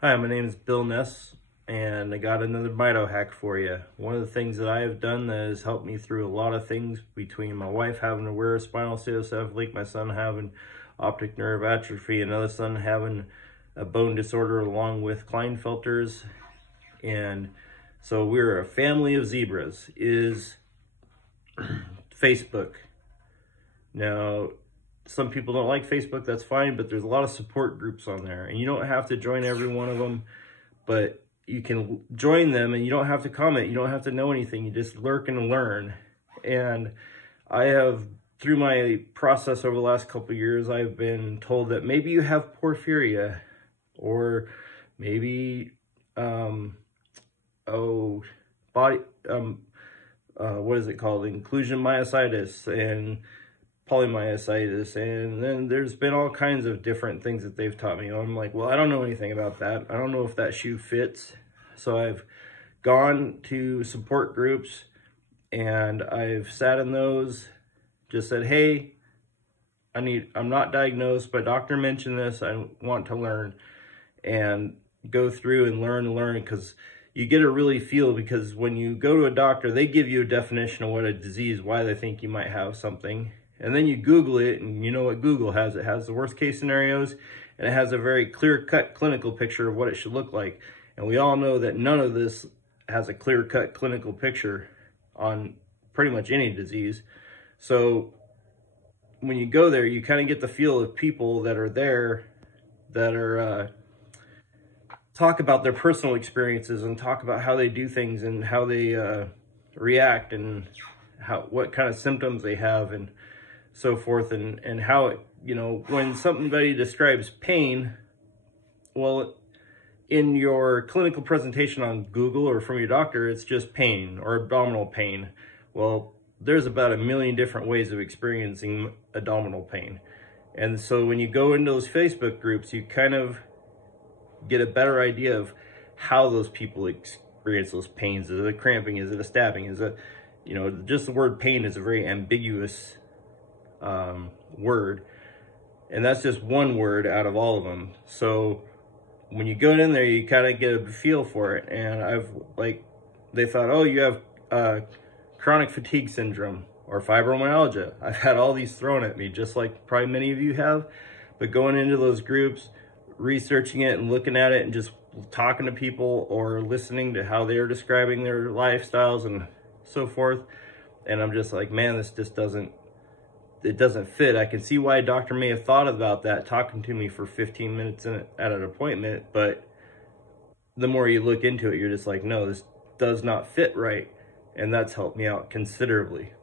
Hi, my name is Bill Ness, and I got another Mito hack for you. One of the things that I have done that has helped me through a lot of things, between my wife having to wear a spinal stenocephalic leak, my son having optic nerve atrophy, another son having a bone disorder along with Klinefelter's, and so we're a family of zebras, is Facebook. Now, some people don't like Facebook, that's fine, but there's a lot of support groups on there, and you don't have to join every one of them, but you can join them and you don't have to comment, you don't have to know anything, you just lurk and learn. And I have, through my process over the last couple of years, I've been told that maybe you have porphyria, or maybe what is it called, inclusion myositis and polymyositis, and then there's been all kinds of different things that they've taught me. I'm like, well, I don't know anything about that. I don't know if that shoe fits. So I've gone to support groups and I've sat in those, just said, hey, I'm not diagnosed, but doctor mentioned this, I want to learn, and go through and learn, because you get a really feel, because when you go to a doctor, they give you a definition of what a disease, why they think you might have something. And then you Google it, and you know what Google has. It has the worst case scenarios, and it has a very clear-cut clinical picture of what it should look like. And we all know that none of this has a clear-cut clinical picture on pretty much any disease. So when you go there, you kind of get the feel of people that are there, that are talk about their personal experiences and talk about how they do things and how they react, and what kind of symptoms they have, and so forth, and how it, when somebody describes pain, well, in your clinical presentation on Google or from your doctor, it's just pain or abdominal pain. Well, there's about 1 million different ways of experiencing abdominal pain. And so when you go into those Facebook groups, you kind of get a better idea of how those people experience those pains. Is it a cramping? Is it a stabbing? Is it, just the word pain is a very ambiguous word, and that's just one word out of all of them. So when you go in there, you kind of get a feel for it. And they thought, oh, you have chronic fatigue syndrome or fibromyalgia. I've had all these thrown at me, just like probably many of you have. But going into those groups, researching it and looking at it, and just talking to people or listening to how they're describing their lifestyles and so forth, and I'm just like, man, this just doesn't fit. I can see why a doctor may have thought about that, talking to me for 15 minutes at an appointment, but the more you look into it, you're just like, no, this does not fit right. And that's helped me out considerably.